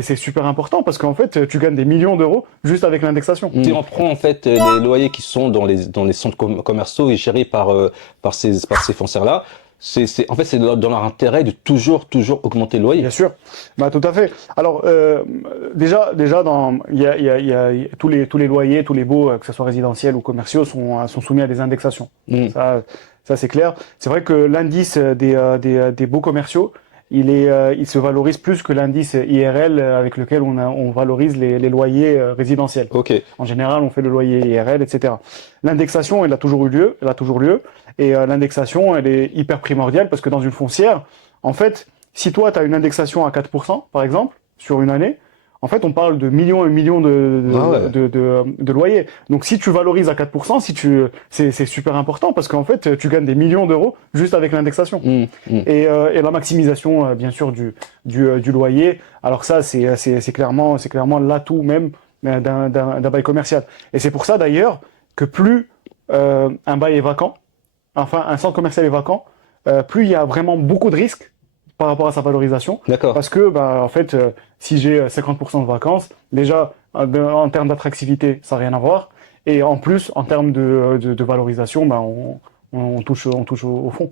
c'est super important parce qu'en fait, tu gagnes des millions d'euros juste avec l'indexation. Si on prend en fait les loyers qui sont dans les centres commerciaux et gérés par ces foncières-là, en fait, c'est dans leur intérêt de toujours augmenter le Bien loyer. sûr, bah tout à fait. Alors déjà il y a tous les loyers, tous les baux, que ce soit résidentiels ou commerciaux, sont soumis à des indexations. Mm. Ça ça c'est clair. C'est vrai que l'indice des baux commerciaux, il se valorise plus que l'indice IRL avec lequel on valorise les loyers résidentiels. Ok. En général, on fait le loyer IRL, etc. L'indexation, elle a toujours eu lieu, elle a toujours lieu, et l'indexation, elle est hyper primordiale parce que dans une foncière, en fait, si toi, tu as une indexation à 4%, par exemple, sur une année, en fait, on parle de millions et millions Ah ouais. de loyers. Donc, si tu valorises à 4%, c'est super important parce qu'en fait, tu gagnes des millions d'euros juste avec l'indexation. Mm, mm. Et la maximisation, bien sûr, du loyer. Alors ça, c'est clairement l'atout même d'un bail commercial. Et c'est pour ça, d'ailleurs, que plus un bail est vacant, enfin, un centre commercial est vacant, plus il y a vraiment beaucoup de risques par rapport à sa valorisation. D'accord. Parce que, bah, en fait, si j'ai 50% de vacances, déjà, en termes d'attractivité, ça n'a rien à voir. Et en plus, en termes de valorisation, bah, on touche au fond.